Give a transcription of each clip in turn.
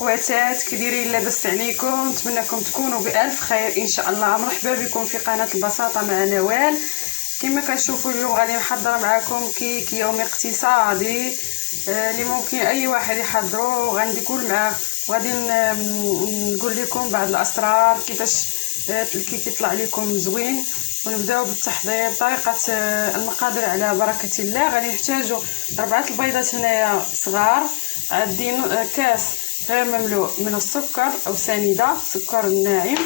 خواتات كديرين لاباس عليكم؟ نتمنىكم تكونوا بالف خير ان شاء الله. مرحبا بكم في قناه البساطه مع نوال. كما كتشوفوا اليوم غادي نحضر معكم كيك يومي اقتصادي اللي ممكن اي واحد يحضره. غادي نقول لكم بعض الاسرار كيفاش الكيك يطلع لكم زوين. ونبداو بالتحضير. طريقه المقادير على بركه الله. غادي نحتاجوا 4 البيضات هنايا صغار، عندي كاس غير مملوء من السكر او سنيده سكر ناعم،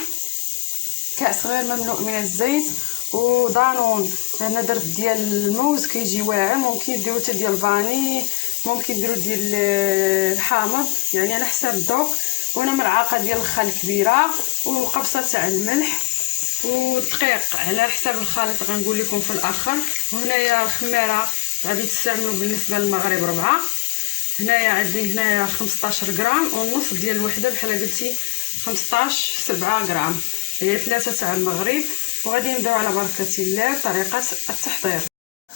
كاس غير مملوء من الزيت، ودانون انا درت ديال الموز كيجي واعر، ممكن ديروا حتى ديال الفاني، ممكن ديروا ديال الحامض يعني على حساب الذوق. وانا ملعقه ديال الخل كبيره، وقبصه تاع الملح، والدقيق على حساب الخليط غنقول لكم في الاخر. وهنايا خميره غادي تستعملوا بالنسبه للمغرب 4. هنايا عندي 15 غرام ونص ديال الوحده، بحال قلتي 7 غرام، هي 3 تاع المغرب. وغادي نبداو على بركه الله طريقه التحضير.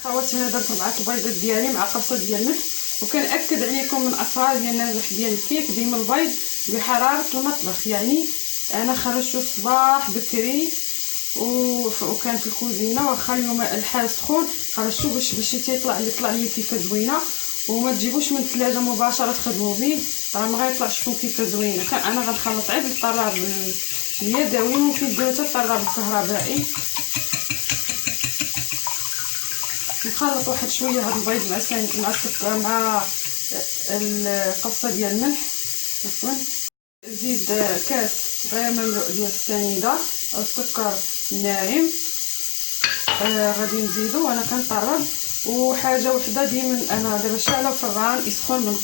خواتي انا درت 4 البيضات ديالي مع قبصه ديال الملح. وكنأكد عليكم من اسرار ديال النجاح ديال الكيك ديما البيض بحراره المطبخ، يعني انا خرجته الصباح بكري وكان في الكوزينه، واخا اليوم الحال سخون خرجته باش يطلع لي كيكه زوينه. وما تجيبوش من الثلاجه مباشره تخدموا به، راه ما غيطلعش لكم كيكه زوينه. كان انا غنخلط عيب بالطراب اليدوي، ممكن ديروا حتى الطراب الكهربائي. نخلط واحد شويه هاد البيض مع السكر مع القبصه ديال الملح. عفوا نزيد كاس غير مملوء ديال السنيده او السكر الناعم. غادي نزيدو وانا كنطرب. وحاجه وحده ديما، انا دابا شاعله الفران يسخن من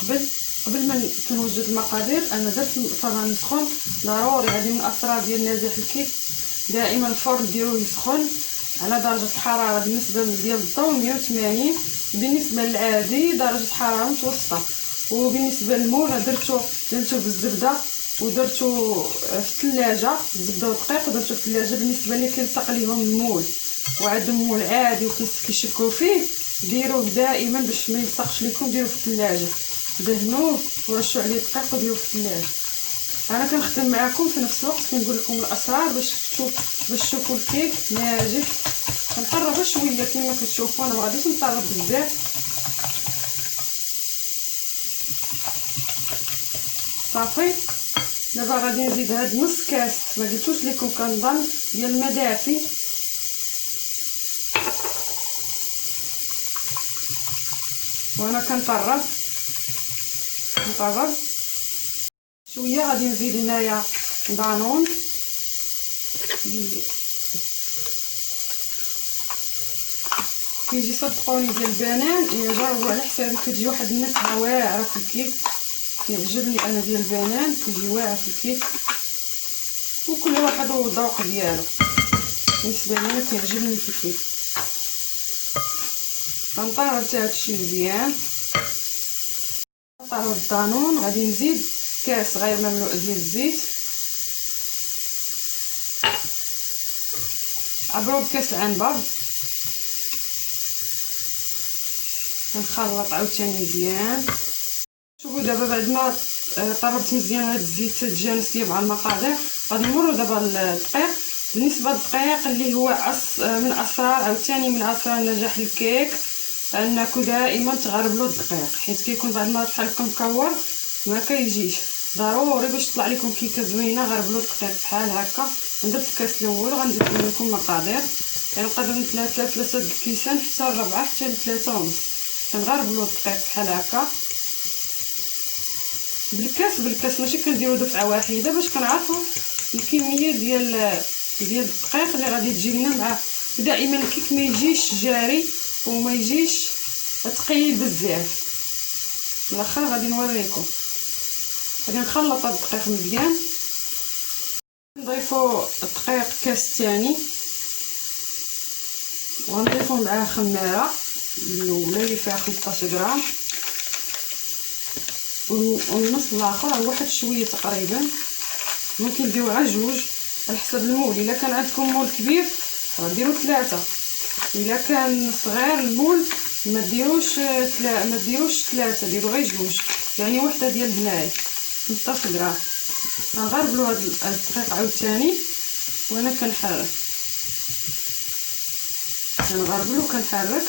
قبل ما كنوجد المقادير. انا درت الفران يسخن ضروري، هذه من الاسرار ديال نجاح الكيك. دائما الفرن ديرو يسخن على درجه الحراره بالنسبه ديال الضو 180، بالنسبه للعادي درجه حراره متوسطه. وبالنسبه للمول درتو بالزبده ودرتو في الثلاجه، الزبده والدقيق درتو في الثلاجه. بالنسبه اللي كيلصق ليهم المول وعندهم مول عادي وكيشكوا فيه، ديروه دائما باش ما يلصقش لكم، ديروه في الثلاجه، دهنوه ورشوا عليه الدقيق وديروه في الثلاجه. انا كنخدم معكم في نفس الوقت كنقول لكم الاسرار باش تشوفوا الكيك ناجح. كنطرب شويه كما كتشوفوا، انا ما غاديش نطرب بزاف. صافي دابا غادي نزيد هاد نص كاس، ما قلتوش لكم كنظن، ديال الماء دافي. وانا كنطرب شويه. غادي نزيد هنايا دانون كيجي صدقوني ديال البنان، جربوا على حسابي، كتجي واحد النكهه واعره في الكيك. كيعجبني انا ديال البنان، كيجي واعر في الكيك. وكل واحد والذوق ديالو، بالنسبه لي كيعجبني في الكيك. غنطرب حتى هادشي مزيان. طرب الدانون. غادي نزيد كاس غير مملوء ديال الزيت، عبرو بكاس العنبر. نخلط عاوتاني مزيان. شوفوا دابا بعد ما طربت مزيان هاد الزيت تجانس ديال مع المقادير، غادي نمروا دابا للدقيق. بالنسبه للدقيق اللي هو من اسرار عاوتاني من اسرار نجاح الكيك، انكم دائما تغربلوا الدقيق، حيت كيكون بعد ما بحال هكا مكور ما كيجيش. ضروري باش تطلع لكم كيكه زوينه غربلوا الدقيق بحال هكا. درت الكاس الاول، غندير لكم مقادير، يعني نقدر من 3 الكيسان حتى 4 حتى 3 ونص. كنغربلوا الدقيق بحال هكا بالكاس، ماشي كنديروا دفعه واحده، باش كنعرفوا الكميه ديال الدقيق اللي غادي تجي لنا. مع دائما الكيك ما يجيش جاري وما يجيش ثقيل بزاف. الاخر غادي نوريكم. غادي نخلط الدقيق مزيان. نضيفوا الدقيق كاس ثاني، ونضيفوا معاه خميره الاولى اللي فيها 15 غرام، والنص الاخر هو واحد شويه تقريبا، ممكن ديروا على 2 على حسب المول. الا كان عندكم مول كبير غديروا 3، الا كان صغير المول ما ديروش 3، ديروا غير 2، يعني وحده ديال هنايا. 15 غرام. غنغربلو هاد الدقيق عاوتاني وانا كنحرك، كنغربلو وكنحرك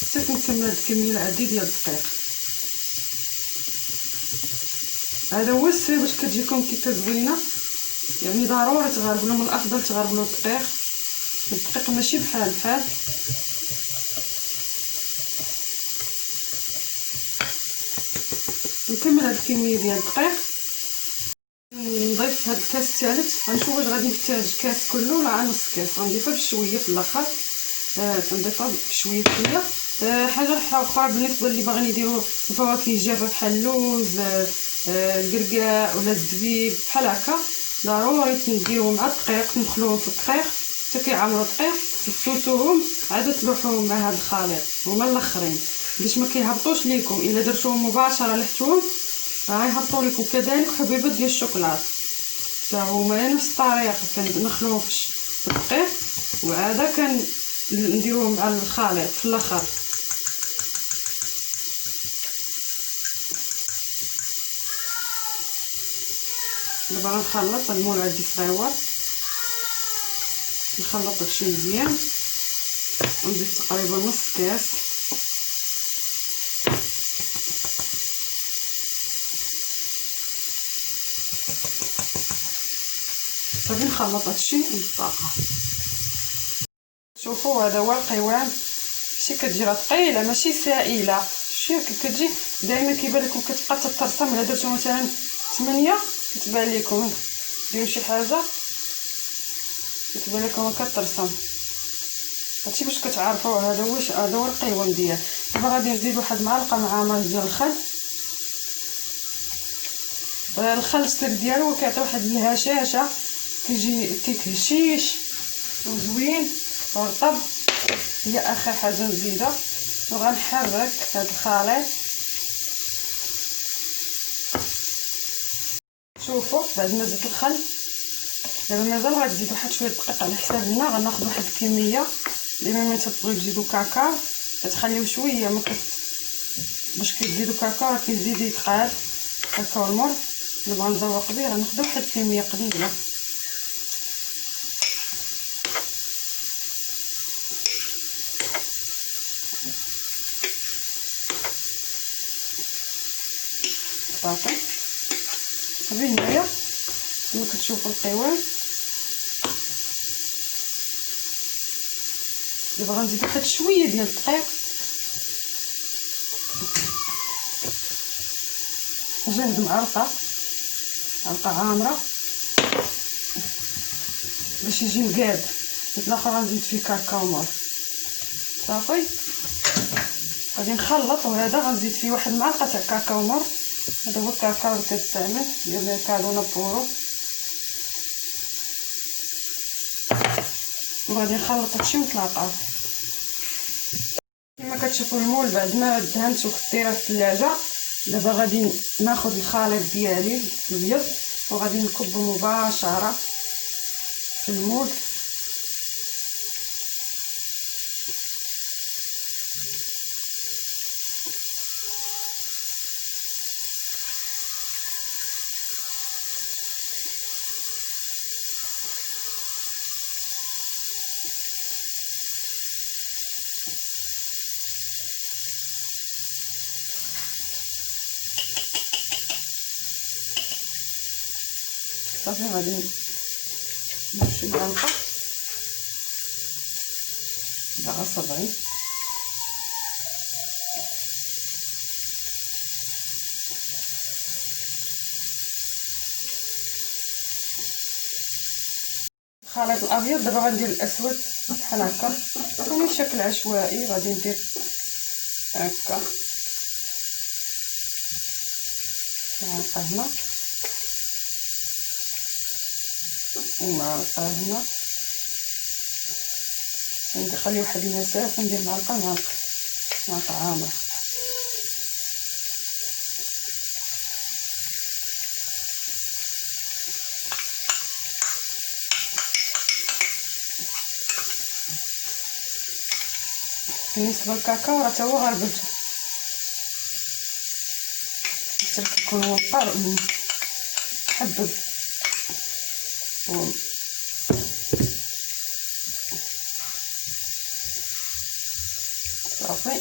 حتى كنكمل هاد الكميه العاديه ديال الدقيق. هذا هو السر باش كتجيكم كيكه زوينه، يعني ضروري تغربلو، من الافضل تغربلو الدقيق ماشي بحال نكمل هاد الكميه ديال الدقيق. نضيف هاد الكاس الثالث، غنشوف واش غادي نحتاج كاس كله ولا نص كاس، غنضيفها بشويه في الاخر. كنضيفها بشويه حاجه اخرى بالنسبه اللي باغيين يديروا الفواكه الجافه بحال اللوز، الكركاع ولا الزبيب بحال هكا، ضروري تنديروهم مع الدقيق، تدخلوهم في الدقيق حتى كيعمروا الدقيق، تفوتوهم عاد تلوحوهم مع هذا الخليط هما الاخرين باش ما كيهبطوش ليكم. الا درتوهم مباشره لحتوهم غيهبطوا لكم. كذلك حبيبات ديال الشوكولاط حتى هما نفس الطريقه، كندخلوهم في الدقيق وعاده كنديروهم مع الخليط في الاخر. دابا غنخلط المول عندي صغيور، نخلط داكشي مزيان ونزيد تقريبا نص كاس. صافي نخلط هادشي بالطاقه. شوفوا هذا هو القوام، شي كتجي ثقيله ماشي سائله، شي كتجي دائما كيبان لكم كتبقى تترسم. الا درتو مثلا 8 كتبان لكم، ديروا شي حاجه كتبان لكم كترسم. هادشي باش كتعرفوا هذا هو القوام ديال. دابا غادي نزيد واحد المعلقه معامر ديال الخل. الخل السر ديالو كيعطي واحد الهشاشه، كيجي هشيش وزوين ورطب. هي اخر حاجه نزيدها وغنحرك هاد الخليط. شوفوا بعد ما زدت الخل دابا مازال غتزيد واحد شويه دقيق على حسابنا. غناخذ واحد الكميه اللي ملي تبغيو تزيدوا كاكاو كتخليو شويه باش كتزيدوا كاكاو راه كيزيد يتقال كاكاو المر. دابا غنزوق به، غناخذ واحد الكميه قليله. صافي هنايا كما كتشوفوا القوام. دابا غنزيد واحد شويه ديال الدقيق، جهد معلقه عامره باش يجي مقاد. الاخر غنزيد فيه كاكاو مر. صافي غادي نخلط، وهذا غنزيد فيه واحد المعلقه تاع كاكاو مر. هذا هو الكاكاو اللي كتستعمل ديال ميركادونا بورو. وغادي نخلط هادشي ونتلاقاو. كما كتشوفوا المول بعد ما دهنت وكنت دايره في الثلاجه، دابا غادي ناخذ الخليط ديالي الابيض وغادي نكبو مباشره في المول. صافي غادي نمشي معلقه باغا صبعي. الخليط الابيض دابا غندير الاسود بحال هكا يعني شكل عشوائي. غادي ندير هكا معلقه هنا ومعلقه هنا، ندخلي واحد المسافه ندير معلقه عامره. بالنسبه للكاكاو راه تا هو غربلته حتى كيكون هو حبب صافي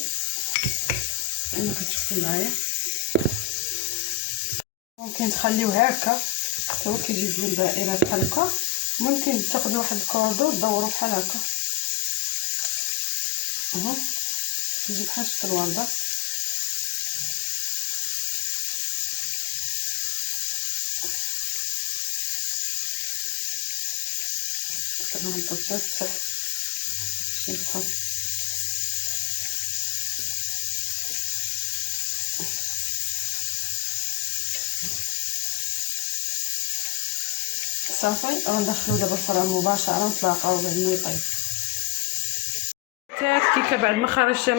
كما كتشوفوا معايا. ممكن تخليوه هكا حتى هو كيجي زوين دائره بحال هكا. ممكن تاخذوا واحد الكوردو دوروا بحال هكا يجي بحال الشطروانده. كنهبطو حتى لتحت شي بحال صافي. غندخلو دابا الفران مباشره نتلاقاو بعد ما يطيب. حتى الكيكه بعد ما خرجتها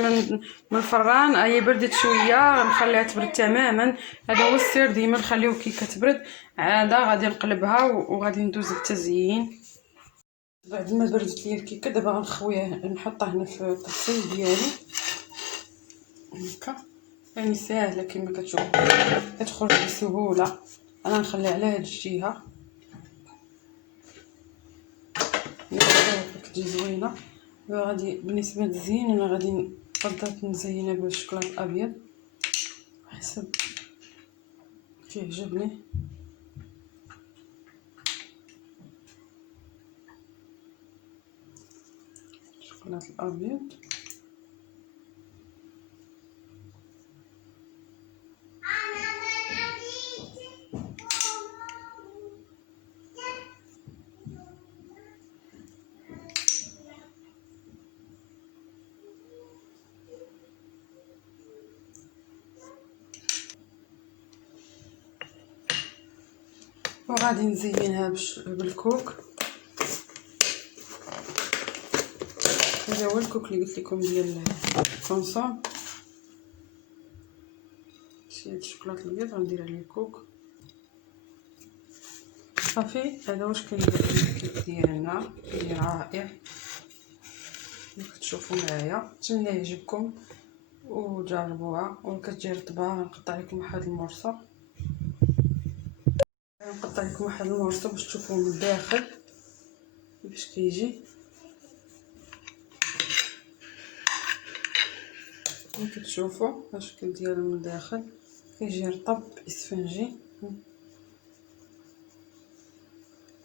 من الفران هي بردت شويه، غنخليها تبرد تماما. هذا هو السر، ديما نخليو الكيكه تبرد عاده. غادي نقلبها وغادي ندوز للتزيين. بعد ما بردت لي الكيكه دابا غنخويها نحطها هنا في الطبسيل ديالي هكا. يعني ساهله كما كتشوفوا كتخرج بسهوله. انا نخليها على هاد الجهه كتجي زوينه. غادي بالنسبه للزين انا غادي نفضل نزينها بالشوكولاط الابيض حسب كيعجبني. الشوكولاط الابيض وغادي نزينها بالكوك. هذا هو الكوك اللي قلت لكم ديال الكونسوم. شي الشوكولاط الابيض غندير عليه الكوك صافي. هذا واش كندير الكيك ديالنا اللي رائع كما كتشوفوا معايا. نتمنى يعجبكم وجربوها. وكتجي رطبه غنقطع لكم واحد المورصه، نقطع لكم واحد المورصه باش تشوفوه من الداخل كيفاش كيجي. كما كتشوفوا الشكل ديالو من الداخل كيجي رطب اسفنجي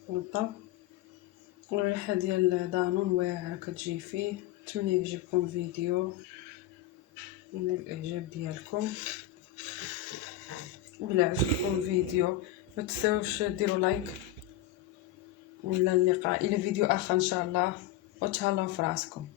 رطب. والريحه ديال دانون واعره كتجي فيه. نتمنى يعجبكم الفيديو، من الاعجاب ديالكم. ولا عجبكم الفيديو ما تنساوش ديروا لايك. ولا اللقاء الى فيديو اخر ان شاء الله، وتهلاو في راسكم.